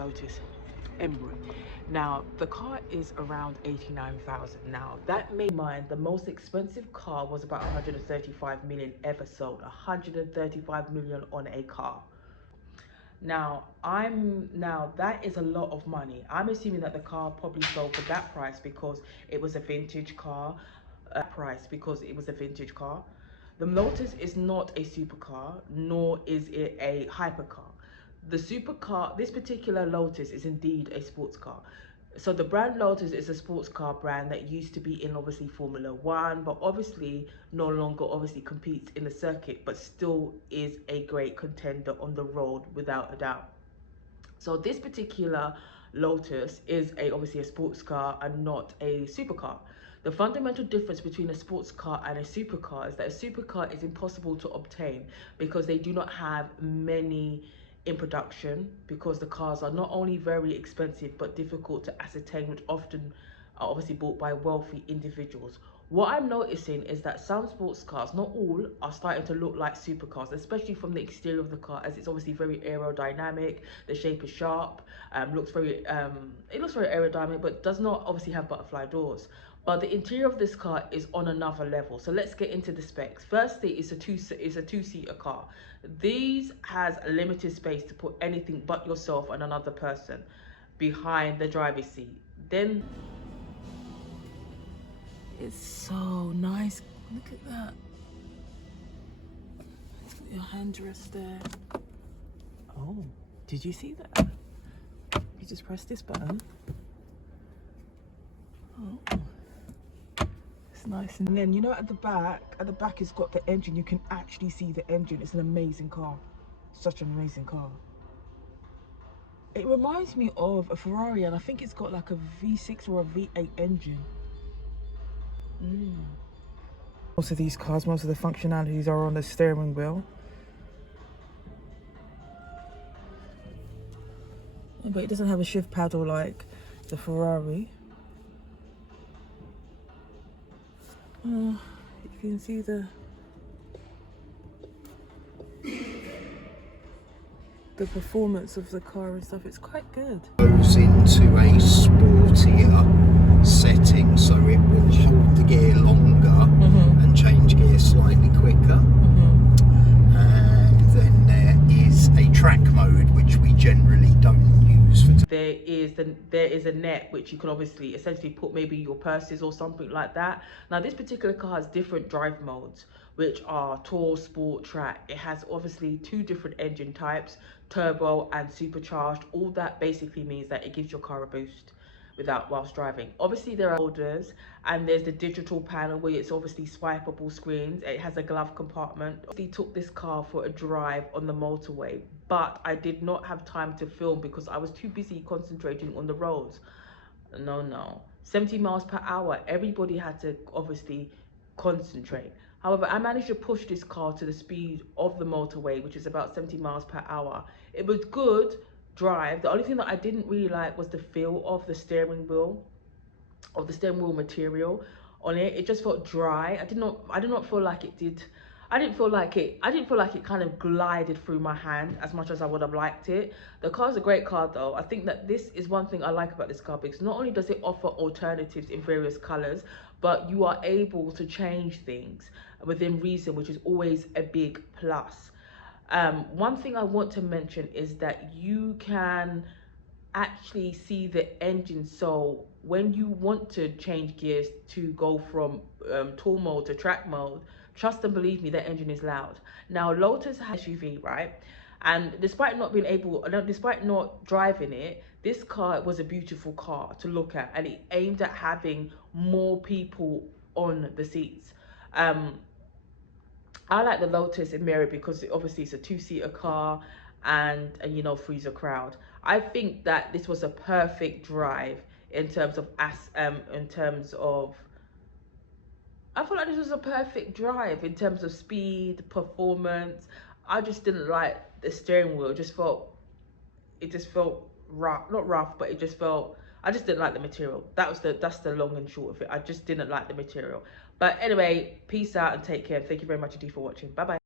Lotus Emira. Now, the car is around 89,000. Now, that made mine the most expensive car was about 135 million ever sold. 135 million on a car. Now, that is a lot of money. I'm assuming that the car probably sold for that price because it was a vintage car. The Lotus is not a supercar, nor is it a hypercar. The supercar, this particular Lotus is indeed a sports car. So the brand Lotus is a sports car brand that used to be in obviously Formula One, but obviously no longer obviously competes in the circuit, but still is a great contender on the road without a doubt. So this particular Lotus is obviously a sports car and not a supercar. The fundamental difference between a sports car and a supercar is that a supercar is impossible to obtain because they do not have many in production, because the cars are not only very expensive but difficult to ascertain, which often are obviously bought by wealthy individuals. What I'm noticing is that some sports cars, not all, are starting to look like supercars, especially from the exterior of the car, as it's obviously very aerodynamic. The shape is sharp, it looks very aerodynamic, but does not obviously have butterfly doors. But the interior of this car is on another level. So let's get into the specs. Firstly, it's a two-seater car. These has a limited space to put anything but yourself and another person behind the driver's seat. Then it's so nice. Look at that. It's got your handrest there. Oh, did you see that? You just press this button. Oh, it's nice. And then, you know, at the back it's got the engine. You can actually see the engine. It's an amazing car. Such an amazing car. It reminds me of a Ferrari, and I think it's got like a V6 or a V8 engine. Most of these cars, most of the functionalities are on the steering wheel. But it doesn't have a shift paddle like the Ferrari. You can see the performance of the car and stuff. It's quite good. Goes into a sportier setting, so it will hold the gear longer and change gear slightly quicker. And then there is a track mode, which we generally don't use for. There is a net which you can obviously essentially put maybe your purses or something like that. Now this particular car has different drive modes, which are Tour, Sport, Track. It has obviously two different engine types, turbo and supercharged. All that basically means that it gives your car a boost whilst driving. Obviously there are holders, and there's the digital panel where it's obviously swipeable screens. It has a glove compartment. We took this car for a drive on the motorway, but I did not have time to film because I was too busy concentrating on the roads. No, 70 miles per hour. Everybody had to obviously concentrate. However, I managed to push this car to the speed of the motorway, which is about 70 miles per hour. It was good drive. The only thing that I didn't really like was the feel of the steering wheel, material on it. It just felt dry. I did not feel like it did. I didn't feel like it kind of glided through my hand as much as I would have liked it. The car's a great car though. I think that this is one thing I like about this car, because not only does it offer alternatives in various colors, but you are able to change things within reason, which is always a big plus. One thing I want to mention is that you can actually see the engine. So when you want to change gears to go from tour mode to track mode, trust and believe me, the engine is loud. Now Lotus has SUV, right? And despite not driving it, this car was a beautiful car to look at, and it aimed at having more people on the seats. I like the Lotus Emira because obviously it's a two-seater car, and you know, frees a crowd. I think that this was a perfect drive in terms of I feel like this was a perfect drive in terms of speed, performance. I just didn't like the steering wheel. It just felt rough, not rough, but I just didn't like the material. That's the long and short of it. I just didn't like the material. But anyway, peace out and take care. Thank you very much indeed for watching. Bye bye.